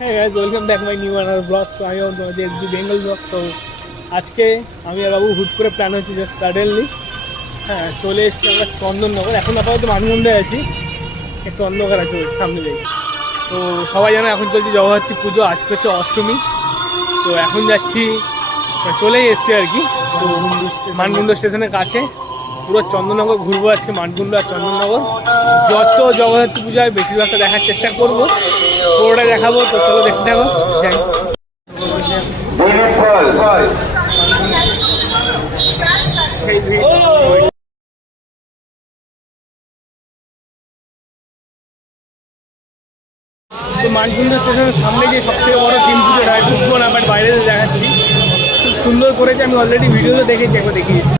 হ্যাঁ guys, welcome back my new another blog. তো আমি তোমাদের এসবি বেঙ্গল ব্লগ। তো আজকে আমি আর বাবু হুট করে প্ল্যান হচ্ছে জাস্ট সাডেনলি চলে এসেছি আমরা চন্দননগর। এখন আপাতত মানমন্ডে আছি, একটু অন্ধকার আছে ওই সামনে যাই। তো সবাই জানো এখন চলছে জগদ্ধাত্রী পুজো, আজকে হচ্ছে অষ্টমী। তো এখন যাচ্ছি, চলেই এসছি আর কি। তো মানকুণ্ড স্টেশনের কাছে পুরো চন্দননগর ঘুরবো আজকে, মানকুণ্ড আর চন্দননগর যত জগদ্ধাত্রী পুজো হয় বেশিরভাগটা দেখার চেষ্টা করবো, পুরোটা দেখাবো। তো চলো দেখতে থাকো, যাই। তো মানকুণ্ড স্টেশনের সামনে যে সবথেকে বড় টিম পুজোটা হয়, ঢুকবো না, বাট বাইরে দেখাচ্ছি। খুব সুন্দর করেছে, আমি অলরেডি ভিডিওতে দেখেছি, একবার দেখিয়েছি।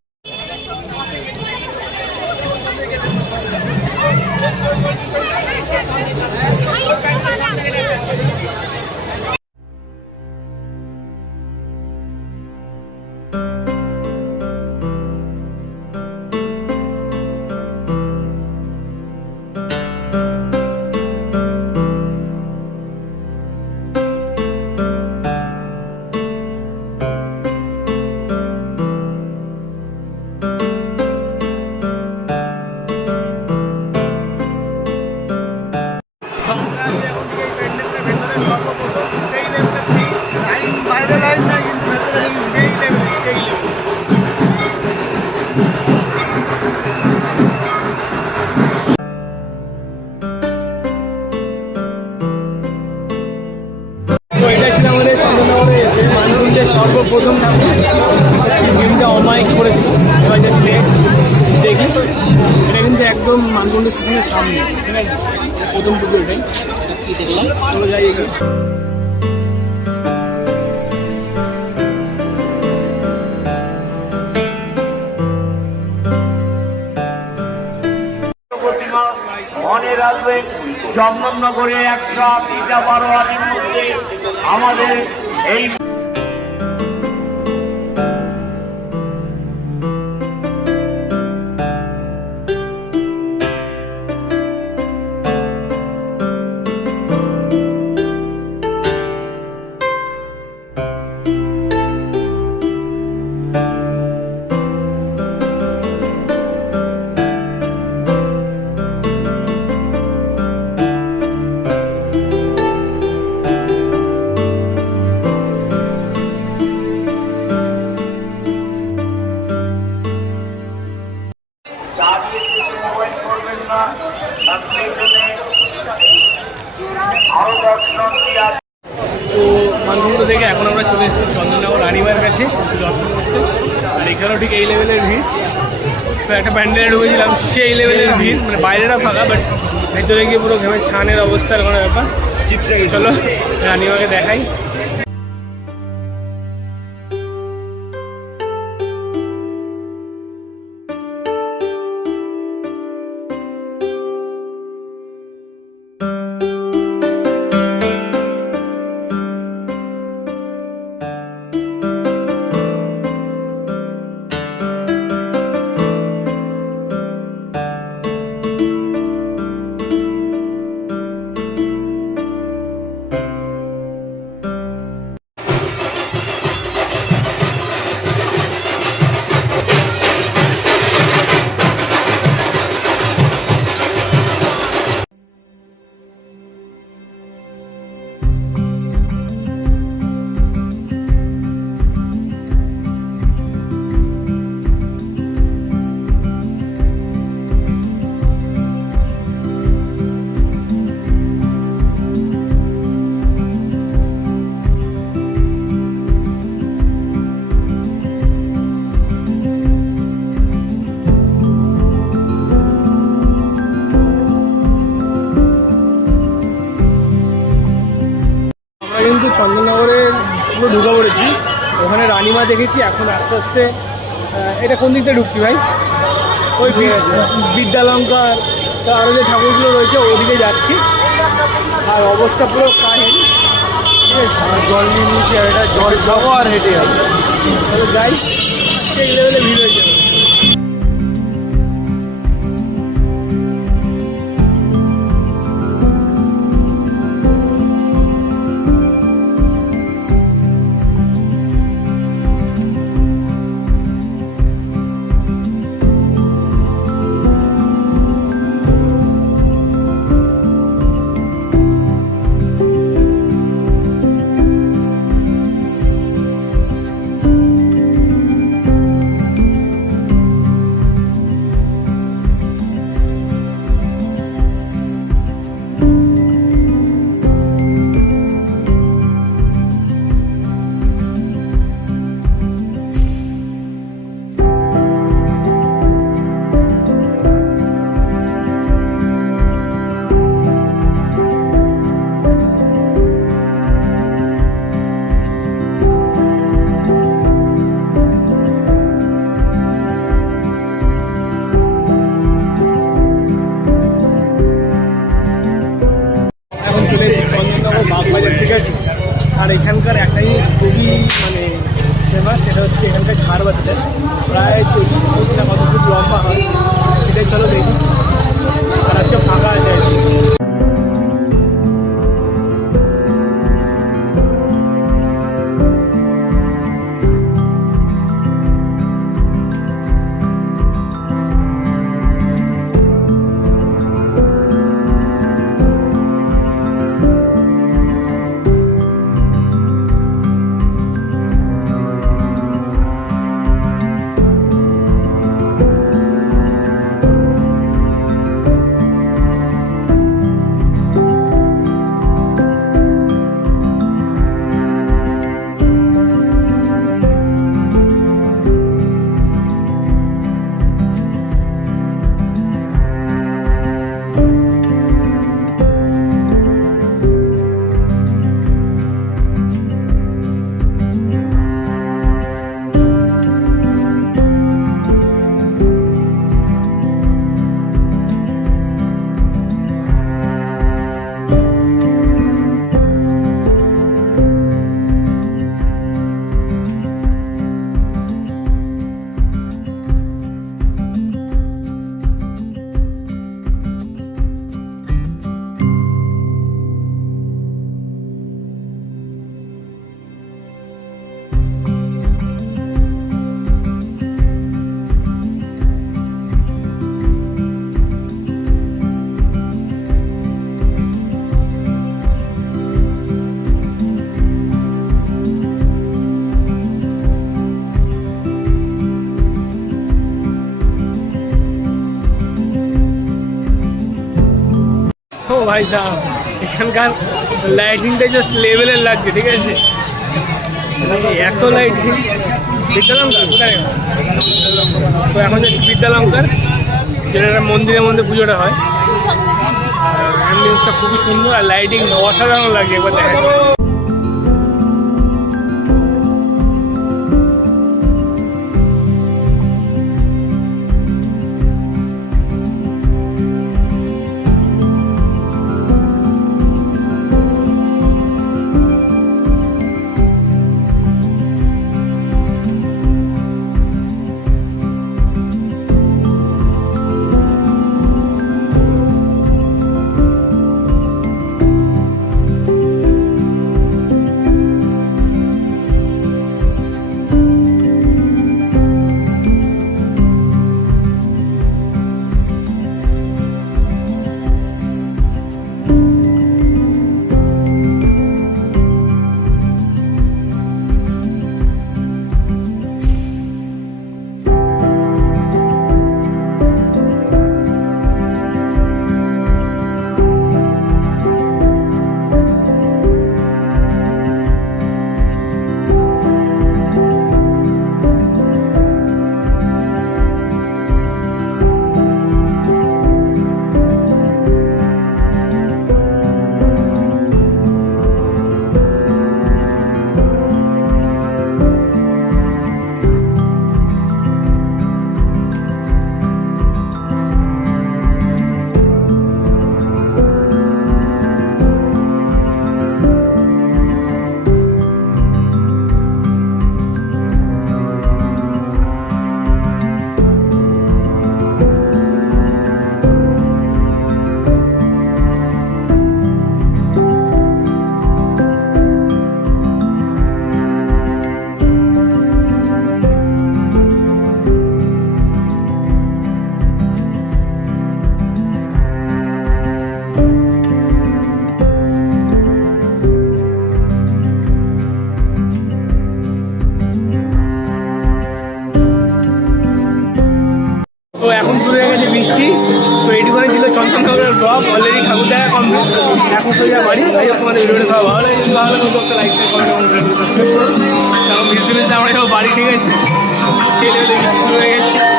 এটা ছিল আমাদের চন্দননগরে এসে মানকুণ্ডের সর্বপ্রথম ঠাকুর। ভিউটা অমায়িক করে দিল, নেক্সট দেখি। এটা কিন্তু একদম মানকুণ্ড স্টেশনের সামনে, ঠিক আছে? প্রথম পুজো এটাই চলে যাই এগিয়ে। মনে রাখবেন, চন্দননগরে 112 মধ্যে আমাদের এই তো মানকুণ্ড থেকে এখন আমরা চলে এসেছি চন্দননগর রানীবার কাছে দর্শন করতে। আর এখানেও ঠিক এই লেভেলের ভিড়। তো একটা প্যান্ডেলে ঢুকেছিলাম, সেই লেভেলের ভিড়, মানে বাইরেটা ফাঁকা, বাট ভেতরে গিয়ে পুরো ঘেমে ছানের অবস্থার কোনো ব্যাপার। চলো রানীবাগে দেখাই। কিন্তু চন্দননগরের পুরো ঢুকে পড়েছি, ওখানে রানীমা দেখেছি। এখন আস্তে আস্তে এটা কোন দিকটা ঢুকছি ভাই? ওই বিদ্যালঙ্কার, তো আরও যে ঠাকুরগুলো রয়েছে ওদিকে যাচ্ছি। আর অবস্থা পুরো কাহিল, ঠিক আছে? জল নিয়ে নিচ্ছি, আর এটা জল খাবো আর হেঁটে যাবো। তাহলে যাই, সেই লেভেলে ভিড় হয়ে যাবে। ঠিক আছে। আর এখানকার একটা জিনিস খুবই মানে ফেমাস, সেটা হচ্ছে এখানকার ঝাড়বাতিটা প্রায় 40 ফুট না কত ফুট লম্বা হয়, সেটাই চলো দেখি। আর আজকে ফাঁকা আছে আর কি। ও ভাই সাহেব, এখানকার লাইটিংটা জাস্ট লেভেলের লাগছে, ঠিক আছে? মানে এত লাইটিং। বিদ্যালঙ্কার কোথায়? তো এখন যাচ্ছি বিদ্যালঙ্কার, যেটা একটা মন্দিরের মধ্যে পুজোটা হয়। অ্যাম্বিয়েন্সটা খুবই সুন্দর আর লাইটিং অসাধারণ লাগে, একবার দেখা যায়। ব্লগ অলরেডি ঠাকুর দেখা কমপ্লিট, এখন সোজা বাড়ি। তাই তোমাদের ভিডিওটা সব ভালো লাগে, যদি ভালো লাগে তো লাইক কমেন্ট সাবস্ক্রাইব করো। কারণ ভিডিও আমরা বাড়ি, ঠিক আছে? সেই লেভেলে শুরু হয়ে গেছে।